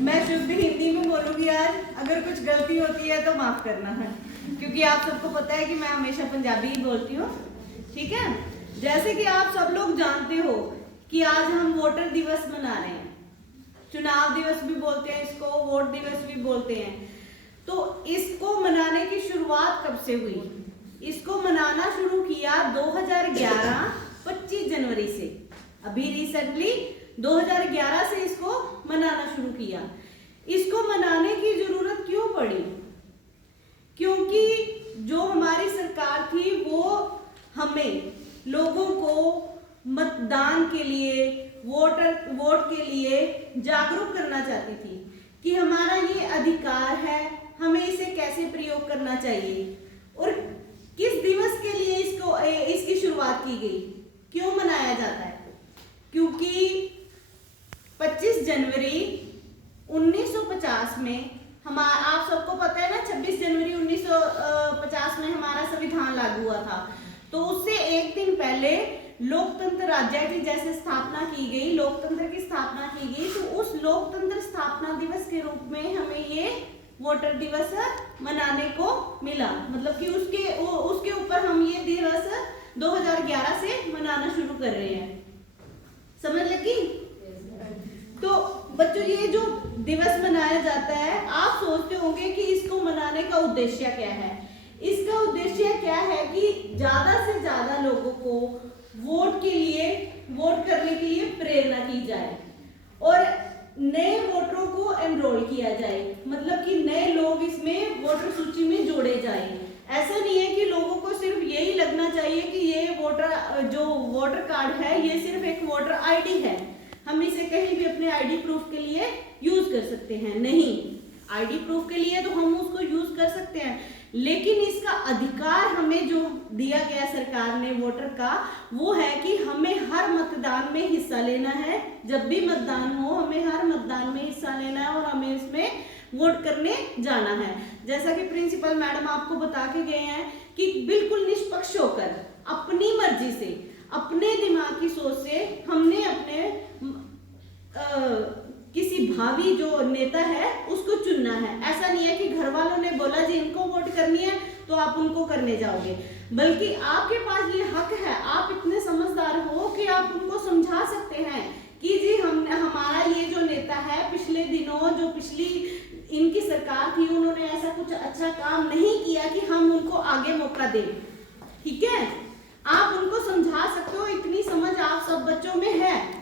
मैं शुद्ध हिंदी में बोलूंगी आज, अगर कुछ गलती होती है तो माफ करना है, क्योंकि आप सबको पता है कि मैं हमेशा पंजाबी ही बोलती हूँ। ठीक है, जैसे कि आप सब लोग जानते हो कि आज हम वोटर दिवस मना रहे हैं, चुनाव दिवस भी बोलते हैं इसको, वोट दिवस भी बोलते हैं। तो इसको मनाने की शुरुआत कब से हुई? इसको मनाना शुरू किया 2011 25 जनवरी से। अभी रिसेंटली 2011 से इसको मनाना शुरू किया। इसको मनाने की जरूरत क्यों पड़ी? क्योंकि जो हमारी सरकार थी वो हमें लोगों को मतदान के लिए, वोट के लिए जागरूक करना चाहती थी कि हमारा ये अधिकार है, हमें इसे कैसे प्रयोग करना चाहिए और किस दिवस के लिए इसकी शुरुआत की गई, क्यों मनाया जाता है। क्योंकि 25 जनवरी 1950 में आप सबको पता है ना, 26 जनवरी 1950 में हमारा संविधान लागू हुआ था। तो उससे एक दिन पहले लोकतंत्र राज्य की जैसे स्थापना की गई, लोकतंत्र की स्थापना की गई, तो उस लोकतंत्र स्थापना दिवस के रूप में हमें ये वोटर दिवस मनाने को मिला। मतलब कि उसके ऊपर हम ये दिवस 2011 से मनाना शुरू कर रहे हैं। समझ लगी? तो बच्चों, ये जो दिवस मनाया जाता है, आप सोचते होंगे कि इसको मनाने का उद्देश्य क्या है। इसका उद्देश्य क्या है कि ज्यादा से ज्यादा लोगों को वोट करने के लिए प्रेरणा की जाए और नए वोटरों को एनरोल किया जाए, मतलब कि नए लोग इसमें वोटर सूची में जोड़े जाएं। ऐसा नहीं है कि लोगों को सिर्फ यही लगना चाहिए कि ये वोटर कार्ड है ये सिर्फ एक वोटर आईडी है, हम इसे कहीं भी अपने आईडी प्रूफ के लिए यूज कर सकते हैं। नहीं, आईडी प्रूफ के लिए तो हम उसको यूज कर सकते हैं, लेकिन इसका अधिकार हमें जो दिया गया सरकार ने वोटर का, वो है कि हमें हर मतदान में हिस्सा लेना है। जब भी मतदान हो हमें हर मतदान में हिस्सा लेना है और हमें इसमें वोट करने जाना है। जैसा कि प्रिंसिपल मैडम आपको बता के गए हैं कि बिल्कुल निष्पक्ष होकर अपनी मर्जी से, अपने दिमाग की सोच से हमने अपने किसी भावी जो नेता है उसको चुनना है। ऐसा नहीं है कि घर वालों ने बोला जी इनको वोट करनी है तो आप उनको करने जाओगे, बल्कि आपके पास ये हक है, आप इतने समझदार हो कि आप उनको समझा सकते हैं कि जी हमारा ये जो नेता है, पिछले दिनों जो पिछली इनकी सरकार थी उन्होंने ऐसा कुछ अच्छा काम नहीं किया कि हम उनको आगे मौका दें। ठीक है, आप उनको समझा सकते हो, इतनी समझ आप सब बच्चों में है।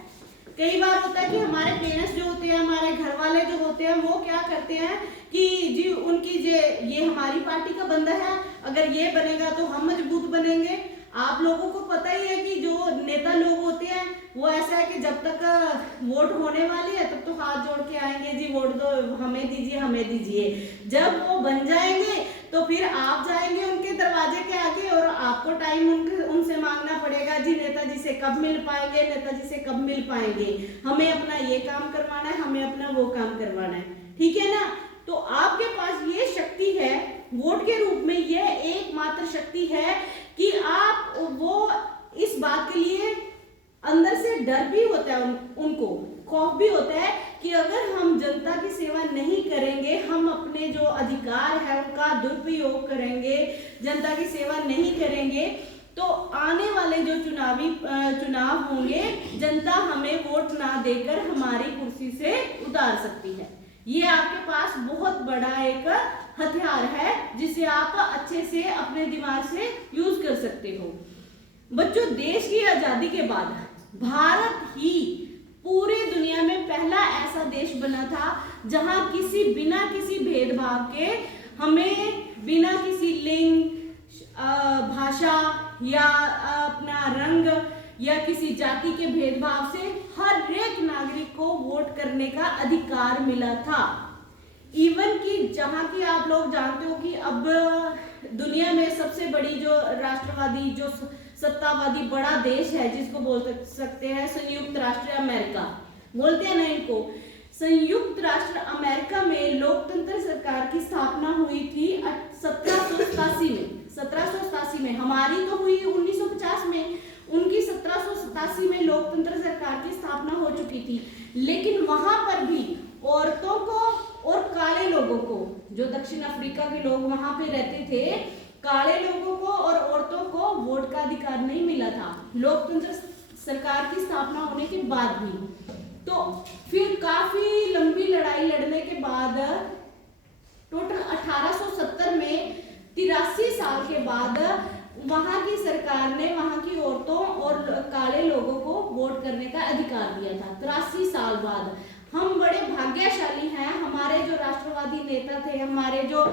कई बार होता है कि हमारे पेरेंट्स जो होते हैं, हमारे घर वाले जो होते हैं, वो क्या करते हैं कि जी उनकी ये हमारी पार्टी का बंदा है, अगर ये बनेगा तो हम मजबूत बनेंगे। आप लोगों को पता ही है कि जो नेता लोग होते हैं वो ऐसा है कि जब तक वोट होने वाली है तब तो हाथ जोड़ के आएंगे, जी वोट दो, हमें दीजिए हमें दीजिए। जब वो बन जाएंगे तो फिर आप जाएंगे उनके दरवाजे के आगे और आपको टाइम उनसे मांगना पड़ेगा, जी नेताजी से कब मिल पाएंगे, नेताजी से कब मिल पाएंगे, हमें अपना ये काम करवाना है, हमें अपना वो काम करवाना है। ठीक है ना? तो आपके पास ये शक्ति है वोट के रूप में, यह एकमात्र शक्ति है कि आप वो इस बात के लिए अंदर से डर भी होता है, उनको खौफ भी होता है कि अगर हम जनता की सेवा नहीं करेंगे, हम अपने जो अधिकार है उनका दुरुपयोग करेंगे, जनता की सेवा नहीं करेंगे, तो आने वाले जो चुनाव होंगे, जनता हमें वोट ना देकर हमारी कुर्सी से उतार सकती है। ये आपके पास बहुत बड़ा एक हथियार है जिसे आप अच्छे से अपने दिमाग से यूज कर सकते हो। बच्चों, देश की आजादी के बाद भारत ही पूरी दुनिया में पहला ऐसा देश बना था जहां बिना किसी भेदभाव के हमें बिना किसी लिंग, भाषा या अपना रंग या किसी जाति के भेदभाव से हर एक नागरिक को वोट करने का अधिकार मिला था। इवन कि जहां की आप लोग जानते हो कि अब दुनिया में सबसे बड़ी जो राष्ट्रवादी, जो सत्तावादी बड़ा देश है जिसको बोल सकते हैं संयुक्त राष्ट्र अमेरिका, बोलते हैं ना इनको। संयुक्त राष्ट्र अमेरिका में लोकतंत्र सरकार की स्थापना हुई थी 1787 में। हमारी तो हुई 1950 में, उनकी 1787 में लोकतंत्र सरकार की स्थापना हो चुकी थी। लेकिन वहां पर भी औरतों को जो दक्षिण अफ्रीका के लोग वहां पे रहते थे, काले लोगों को और औरतों को वोट का अधिकार नहीं मिला था लोकतंत्र सरकार की स्थापना होने के बाद भी। तो फिर काफी लंबी लड़ाई लड़ने के बाद टोटल 1870 में 83 साल के बाद वहां की सरकार ने वहां की औरतों और काले लोगों को वोट करने का अधिकार दिया था। 83 साल बाद हम बड़े भाग्यशाली हैं, हमारे जो राष्ट्रवादी नेता थे, हमारे जो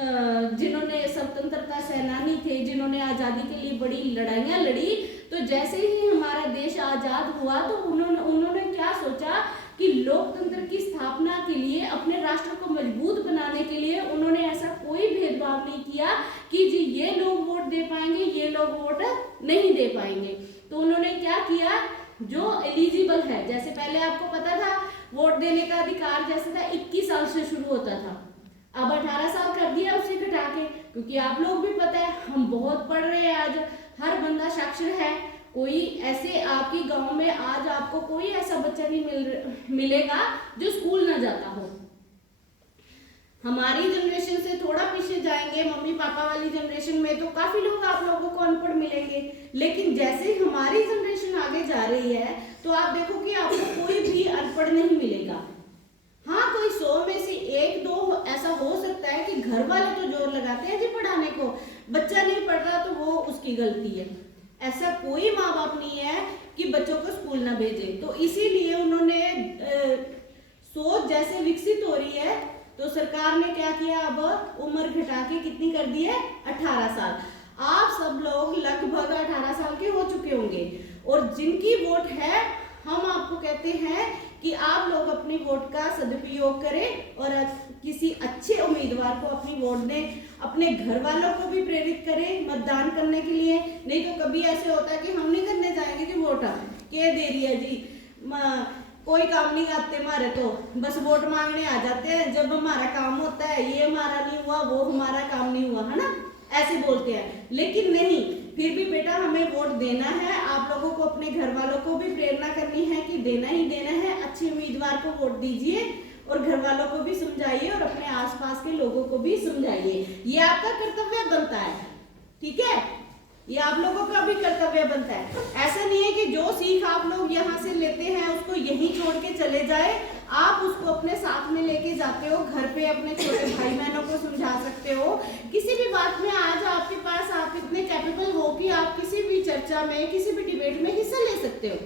जिन्होंने स्वतंत्रता सेनानी थे, जिन्होंने आजादी के लिए बड़ी लड़ाइयां लड़ी, तो जैसे ही हमारा देश आजाद हुआ तो उन्होंने क्या सोचा कि लोकतंत्र की स्थापना के लिए, अपने राष्ट्र को मजबूत बनाने के लिए उन्होंने ऐसा कोई भेदभाव नहीं किया कि जी ये लोग वोट दे पाएंगे, ये लोग वोट नहीं दे पाएंगे। तो उन्होंने क्या किया, जो एलिजिबल है, जैसे पहले आपको पता था वोट देने का अधिकार जैसे था 21 साल से शुरू होता था, अब 18 साल कर दिया उसे घटा के, क्योंकि आप लोग भी पता है हम बहुत पढ़ रहे हैं, आज हर बंदा साक्षर है। कोई ऐसे आपकी गांव में आज आपको कोई ऐसा बच्चा नहीं मिलेगा जो स्कूल ना जाता हो। हमारी जनरेशन से थोड़ा पीछे जाएंगे, मम्मी पापा वाली जनरेशन में तो काफी लोग आप लोगों को अनपढ़ मिलेंगे, लेकिन जैसे ही हमारी जनरेशन आगे जा रही है तो आप देखो कि आपको कोई भी अनपढ़ नहीं मिलेगा। हाँ, कोई 100 में से 1-2 ऐसा हो सकता है कि घर वाले तो जोर लगाते हैं जी पढ़ाने को, बच्चा नहीं पढ़ रहा तो वो उसकी गलती है। ऐसा कोई माँ बाप नहीं है कि बच्चों को स्कूल ना भेजे। तो इसीलिए उन्होंने सोच जैसे विकसित हो रही है तो सरकार ने क्या किया, अब उम्र घटा के कितनी कर दी है, 18 साल। आप सब लोग लगभग 18 साल के हो चुके होंगे और जिनकी वोट है, हम आपको कहते हैं कि आप लोग अपनी वोट का सदुपयोग करें और किसी अच्छे उम्मीदवार को अपनी वोट दें, अपने घर वालों को भी प्रेरित करें मतदान करने के लिए। नहीं तो कभी ऐसे होता है कि हम नहीं करने जाएंगे कि वोट के दे रही है जी, कोई काम नहीं आते हमारे, तो बस वोट मांगने आ जाते हैं, जब हमारा काम होता है ये हमारा नहीं हुआ, वो हमारा काम नहीं हुआ, है ना, ऐसे बोलते हैं। लेकिन नहीं, फिर भी बेटा हमें वोट देना है। आप लोगों को अपने घर वालों को भी प्रेरणा करनी है कि देना ही देना है, अच्छे उम्मीदवार को वोट दीजिए और घर वालों को भी समझाइए और अपने आसपास के लोगों को भी समझाइए। ये आपका कर्तव्य बनता है, ठीक है, ये आप लोगों का भी कर्तव्य बनता है। ऐसा नहीं है कि जो सीख आप लोग यहाँ से लेते हैं उसको यहीं छोड़ के चले जाए, आप उसको अपने साथ में लेके जाते हो, घर पे अपने छोटे भाई बहनों को समझा सकते हो। किसी भी बात में आज आपके पास आप इतने कैपेबल हो कि आप किसी भी चर्चा में, किसी भी डिबेट में हिस्सा ले सकते हो।